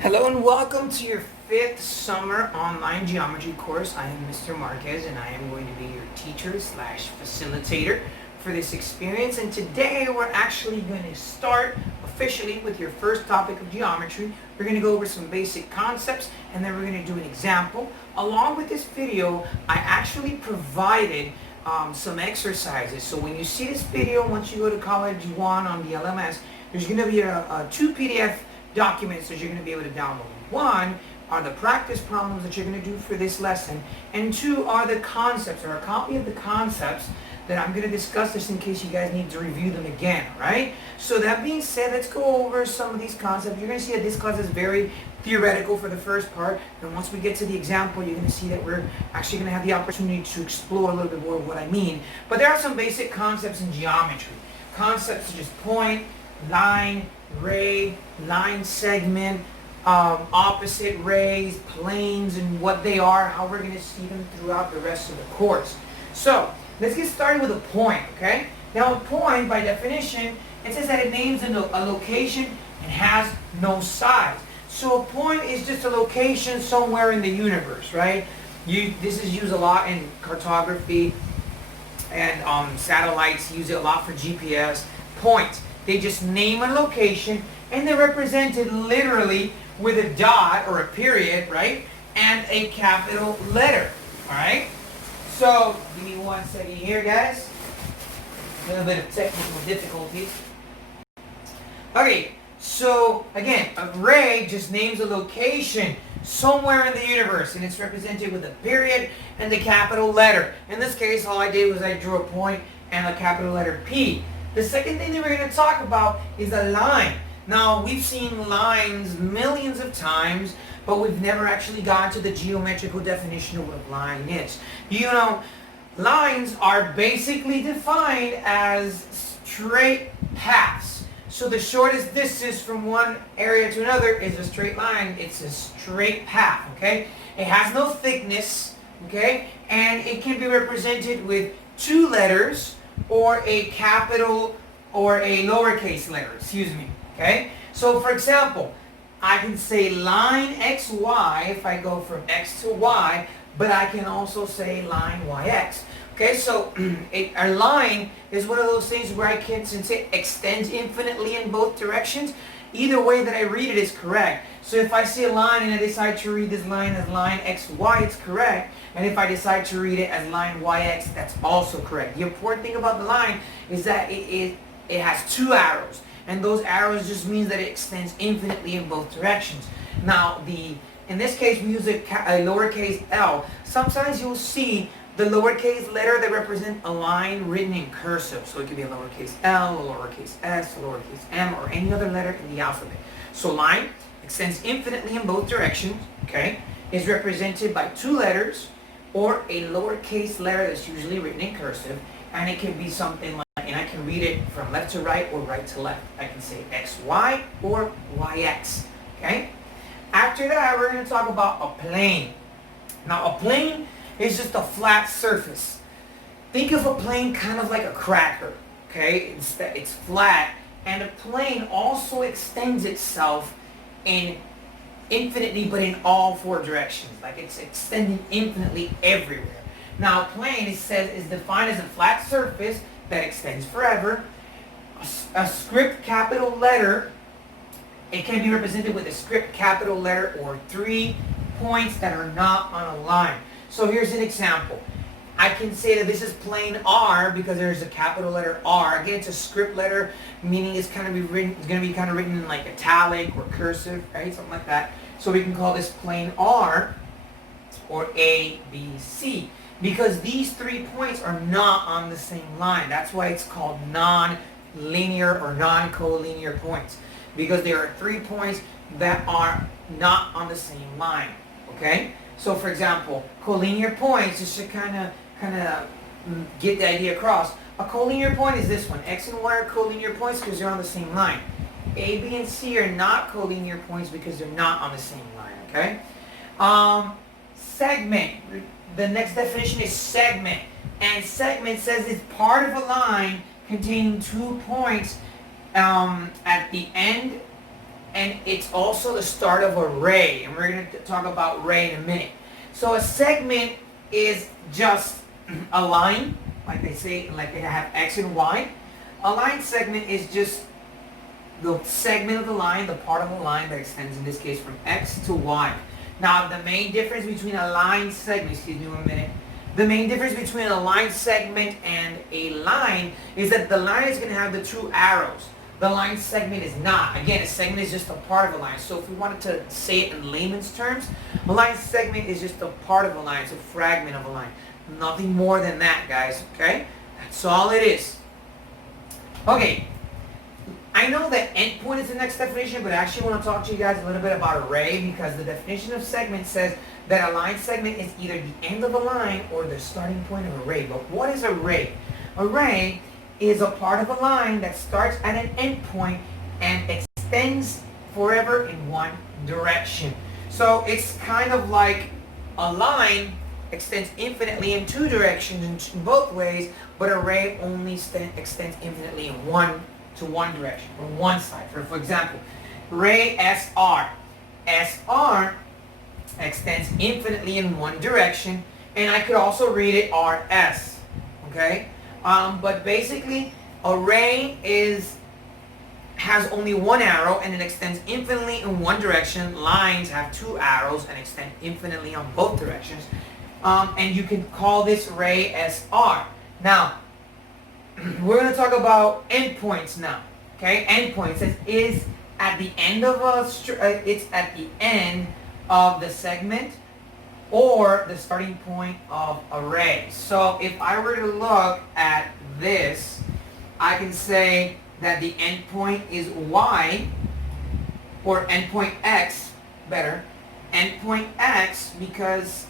Hello and welcome to your 5th summer online geometry course. I am Mr. Marquez and I am going to be your teacher slash facilitator for this experience. And today we're actually going to start officially with your first topic of geometry. We're going to go over some basic concepts and then we're going to do an example. Along with this video, I actually provided some exercises. So when you see this video, once you go to College 1 on the LMS, there's going to be two PDF documents that you're going to be able to download. One are the practice problems that you're going to do for this lesson, and two are the concepts, or a copy of the concepts that I'm going to discuss just in case you guys need to review them again, right? So that being said, let's go over some of these concepts. You're going to see that this class is very theoretical for the first part, and once we get to the example, you're going to see that we're actually going to have the opportunity to explore a little bit more of what I mean. But there are some basic concepts in geometry. Concepts such as point, line, ray, line segment, opposite rays, planes, and what they are, how we're going to see them throughout the rest of the course. So, let's get started with a point, okay? Now, a point, by definition, it says that it names a location and has no size. So, a point is just a location somewhere in the universe, right? This is used a lot in cartography, and satellites use it a lot for GPS. Points. They just name a location, and they're represented literally with a dot or a period, right? And a capital letter, all right? So, give me one second here, guys. A little bit of technical difficulties. Okay, so again, a ray just names a location somewhere in the universe, and it's represented with a period and the capital letter. In this case, all I did was I drew a point and a capital letter P. The second thing that we're going to talk about is a line. Now, we've seen lines millions of times, but we've never actually gotten to the geometrical definition of what a line is. You know, lines are basically defined as straight paths. So the shortest distance from one area to another is a straight line. It's a straight path, okay? It has no thickness, okay? And it can be represented with two letters, or a capital or a lowercase letter, excuse me, okay? So for example, I can say line XY if I go from X to Y, but I can also say line YX. Okay, so a line is one of those things where I can, since it extends infinitely in both directions, either way that I read it is correct. So if I see a line and I decide to read this line as line XY, it's correct. And if I decide to read it as line YX, that's also correct. The important thing about the line is that it has two arrows. And those arrows just means that it extends infinitely in both directions. Now, in this case, we use a lowercase l. Sometimes you'll see the lowercase letter that represent a line written in cursive. So it could be a lowercase l, a lowercase s, a lowercase m, or any other letter in the alphabet. So line extends infinitely in both directions, okay, is represented by two letters or a lowercase letter that's usually written in cursive, and it can be something like, and I can read it from left to right or right to left. I can say XY or YX, okay? After that, we're going to talk about a plane. Now, a plane is just a flat surface. Think of a plane kind of like a cracker, okay? It's flat, and a plane also extends itself in infinitely, but in all four directions. Like it's extending infinitely everywhere. Now, a plane, it says, is defined as a flat surface that extends forever. A script capital letter, it can be represented with a script capital letter or 3 points that are not on a line. So here's an example. I can say that this is plane R because there's a capital letter R. Again, it's a script letter, meaning it's going to be written in like italic or cursive, right? Something like that. So we can call this plane R or A, B, C, because these 3 points are not on the same line. That's why it's called non-linear or non-collinear points, because there are 3 points that are not on the same line, okay? So for example, collinear points, just to kind of get the idea across. A collinear point is this one. X and Y are collinear points because they're on the same line. A, B, and C are not collinear points because they're not on the same line, okay? Segment. The next definition is segment. And segment says it's part of a line containing 2 points at the end and it's also the start of a ray, and we're going to talk about ray in a minute. So a segment is just a line, like they say, like they have X and Y. A line segment is just the segment of the line, the part of the line that extends, in this case, from X to Y. Now, the main difference between a line segment, excuse me 1 minute, the main difference between a line segment and a line is that the line is going to have the two arrows. The line segment is not. Again, a segment is just a part of a line. So if we wanted to say it in layman's terms, a line segment is just a part of a line. It's a fragment of a line. Nothing more than that, guys, okay? That's all it is. Okay, I know that endpoint is the next definition, but I actually want to talk to you guys a little bit about array, because the definition of segment says that a line segment is either the end of a line or the starting point of an array. But what is array? Array is a part of a line that starts at an endpoint and extends forever in one direction. So it's kind of like a line extends infinitely in two directions, in both ways, but array only extends infinitely in one direction, or one side. For example, array SR. SR extends infinitely in one direction, and I could also read it RS, okay? But basically, array has only one arrow and it extends infinitely in one direction. Lines have two arrows and extend infinitely on both directions. And you can call this array SR. Now, we're going to talk about endpoints now. Okay, endpoints is at the end of it's at the end of the segment or the starting point of array. So if I were to look at this, I can say that the endpoint is Y, or endpoint X, better, endpoint X, because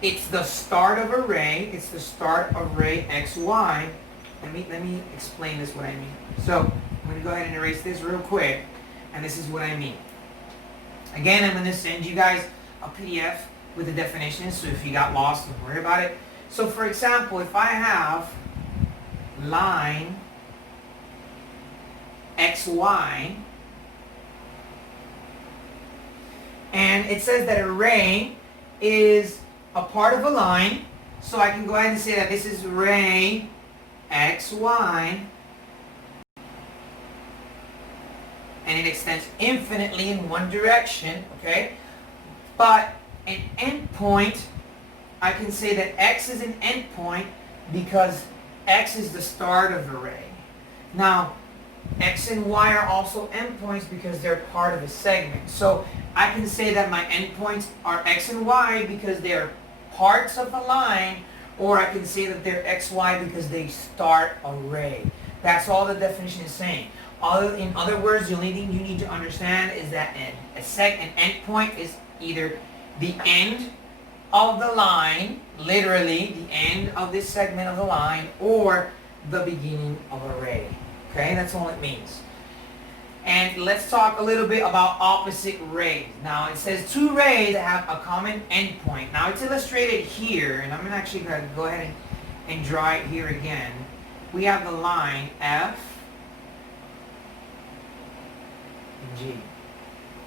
it's the start of array. It's the start of array XY. Let me explain this, what I mean. So I'm going to go ahead and erase this real quick, and this is what I mean. Again, I'm going to send you guys a PDF with the definitions, so if you got lost, don't worry about it. So for example, if I have line XY, and it says that array is a part of a line, so I can go ahead and say that this is array XY, and it extends infinitely in one direction, okay? But an endpoint, I can say that X is an endpoint because X is the start of the array. Now, X and Y are also endpoints because they're part of a segment. So I can say that my endpoints are X and Y because they're parts of a line, or I can say that they're XY because they start array. That's all the definition is saying. In other words, the only thing you need to understand is that an endpoint is either the end of the line, literally the end of this segment of the line, or the beginning of array. Okay, that's all it means. And let's talk a little bit about opposite rays. Now it says two rays that have a common endpoint. Now it's illustrated here, and I'm actually going to go ahead and draw it here again. We have the line F and G.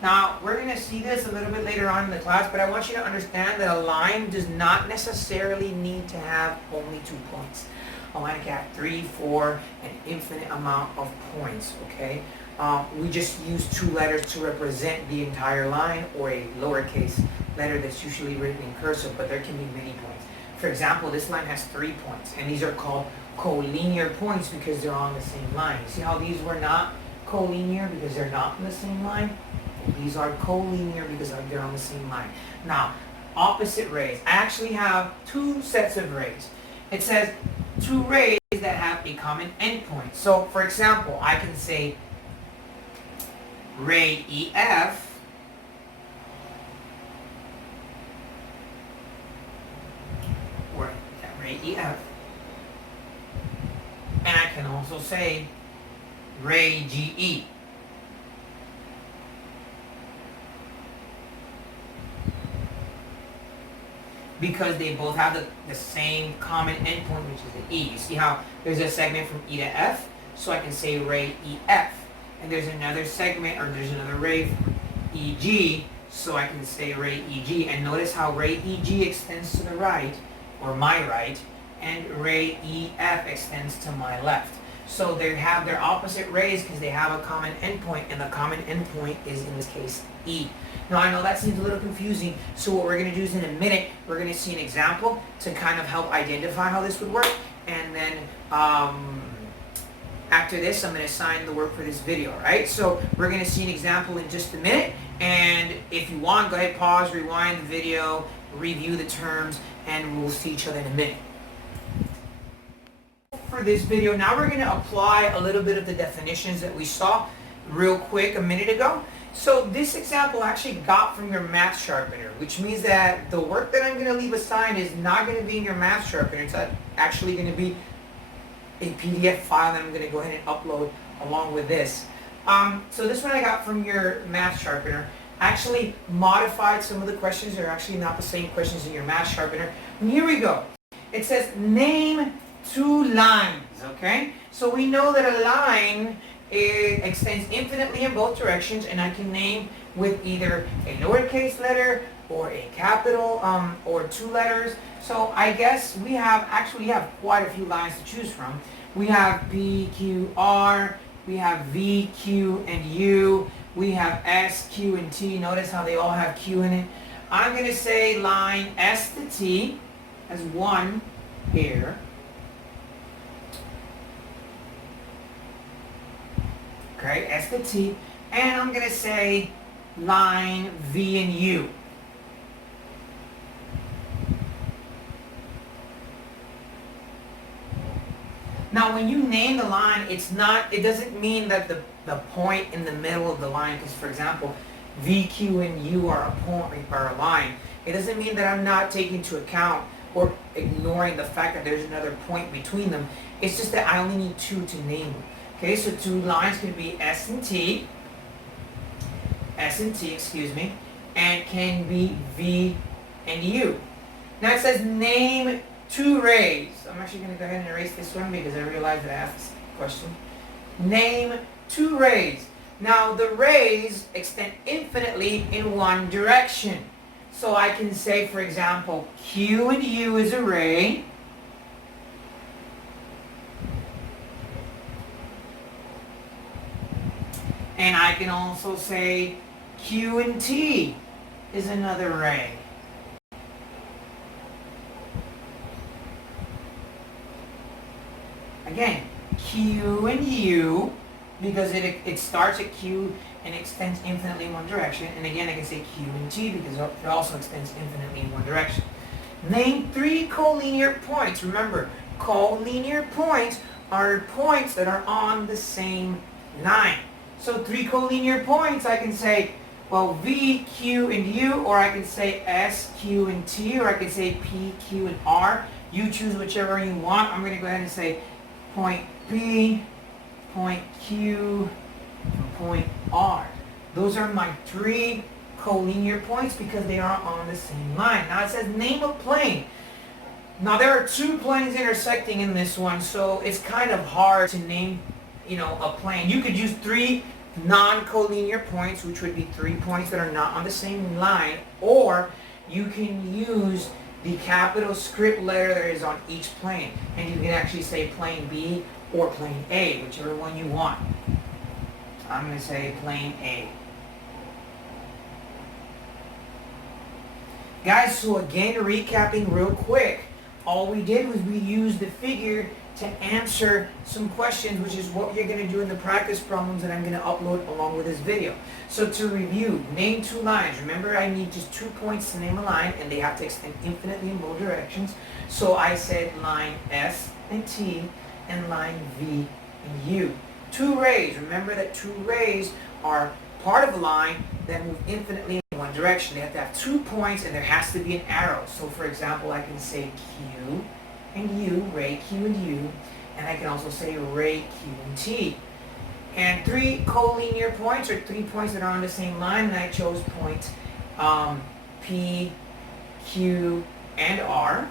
Now we're going to see this a little bit later on in the class, but I want you to understand that a line does not necessarily need to have only 2 points. A line can have 3, 4, an infinite amount of points, okay? We just use 2 letters to represent the entire line, or a lowercase letter that's usually written in cursive, but there can be many points. For example, this line has 3 points, and these are called collinear points because they're on the same line. You see how these were not collinear because they're not on the same line? These are collinear because they're on the same line. Now, opposite rays. I actually have 2 sets of rays. It says 2 rays that have a common endpoint. So, for example, I can say ray EF or ray EF, and I can also say ray GE. Because they both have the same common endpoint, which is the E. You see how there's a segment from E to F? So I can say ray EF. and there's another segment, or there's another ray EG, so I can say ray EG. And notice how ray EG extends to the right, or my right, and ray EF extends to my left. So they have their opposite rays because they have a common endpoint, and the common endpoint is, in this case, E. Now I know that seems a little confusing, so what we're going to do is in a minute, we're going to see an example to kind of help identify how this would work, and then after this, I'm going to assign the work for this video, right? So we're going to see an example in just a minute, and if you want, go ahead, pause, rewind the video, review the terms, and we'll see each other in a minute. For this video, now we're going to apply a little bit of the definitions that we saw real quick a minute ago. So this example I actually got from your math sharpener, which means that the work that I'm going to leave assigned is not going to be in your math sharpener. It's actually going to be a PDF file that I'm going to go ahead and upload along with this. So this one I got from your math sharpener. I actually modified some of the questions. They're actually not the same questions in your math sharpener. And here we go. It says name two lines, okay? So we know that a line extends infinitely in both directions, and I can name with either a lowercase letter or a capital or two letters. So I guess we have quite a few lines to choose from. We have P, Q, R, we have V, Q, and U, we have S, Q, and T. Notice how they all have Q in it. I'm going to say line S to T as one here. Okay, S to T, and I'm going to say line V and U. Now when you name the line, it doesn't mean that the point in the middle of the line, because for example, V, Q, and U are a point or a line. It doesn't mean that I'm not taking into account or ignoring the fact that there's another point between them. It's just that I only need two to name them. Okay, so two lines can be S and T, excuse me, and can be V and U. Now it says name two rays. I'm actually going to go ahead and erase this one because I realized that I asked this question. Name two rays. Now the rays extend infinitely in one direction. So I can say, for example, Q and U is a ray. And I can also say Q and T is another ray. Again, Q and U, because it starts at Q and extends infinitely in one direction. And again, I can say Q and T because it also extends infinitely in one direction. Name three collinear points. Remember, collinear points are points that are on the same line. So three collinear points, I can say, well, V, Q, and U, or I can say S, Q, and T, or I can say P, Q, and R. You choose whichever you want. I'm going to go ahead and say point P, point Q, and point R. Those are my three collinear points because they are on the same line. Now it says name a plane. Now there are two planes intersecting in this one, so it's kind of hard to name, a plane. You could use three non-collinear points, which would be 3 points that are not on the same line, or you can use the capital script letter that is on each plane, and you can actually say plane B or plane A, whichever one you want. I'm going to say plane A. Guys, so again, recapping real quick, all we did was we used the figure to answer some questions, which is what you're going to do in the practice problems that I'm going to upload along with this video. So to review, name two lines. Remember, I need just 2 points to name a line, and they have to extend infinitely in both directions. So I said line S and T and line V and U. Two rays. Remember that two rays are part of a line that move infinitely in one direction. They have to have 2 points, and there has to be an arrow. So for example, I can say Q and U, ray Q and U, and I can also say ray Q and T. And three collinear points are 3 points that are on the same line, and I chose points P, Q, and R,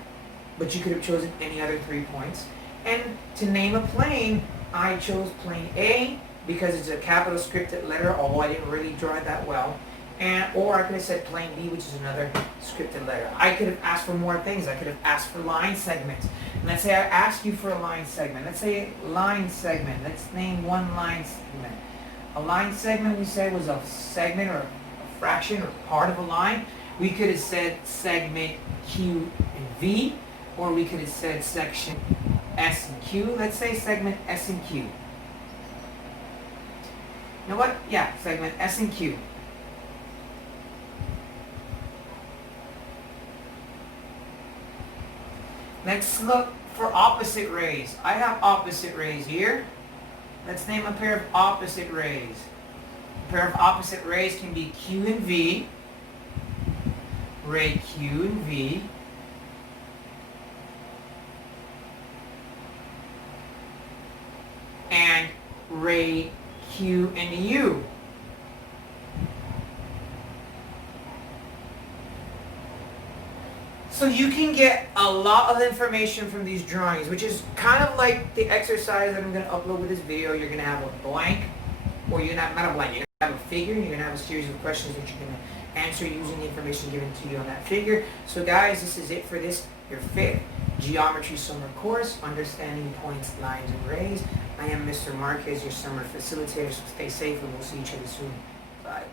but you could have chosen any other 3 points. And to name a plane, I chose plane A, because it's a capital scripted letter, although I didn't really draw it that well. Or I could have said plain B, which is another scripted letter. I could have asked for more things. I could have asked for line segments. And let's say I ask you for a line segment. Let's say line segment. Let's name one line segment. A line segment, we said, was a segment or a fraction or part of a line. We could have said segment Q and V, or we could have said section S and Q. Let's say segment S and Q. You know what? Yeah, segment S and Q. Let's look for opposite rays. I have opposite rays here. Let's name a pair of opposite rays. A pair of opposite rays can be Q and V. Ray Q and V. And ray Q and U. So you can get a lot of information from these drawings, which is kind of like the exercise that I'm going to upload with this video. You're going to have a blank, or you're not a blank, you're going to have a figure, and you're going to have a series of questions that you're going to answer using the information given to you on that figure. So guys, this is it for this, your 5th Geometry Summer Course, Understanding Points, Lines, and Rays. I am Mr. Marquez, your summer facilitator, so stay safe and we'll see each other soon. Bye.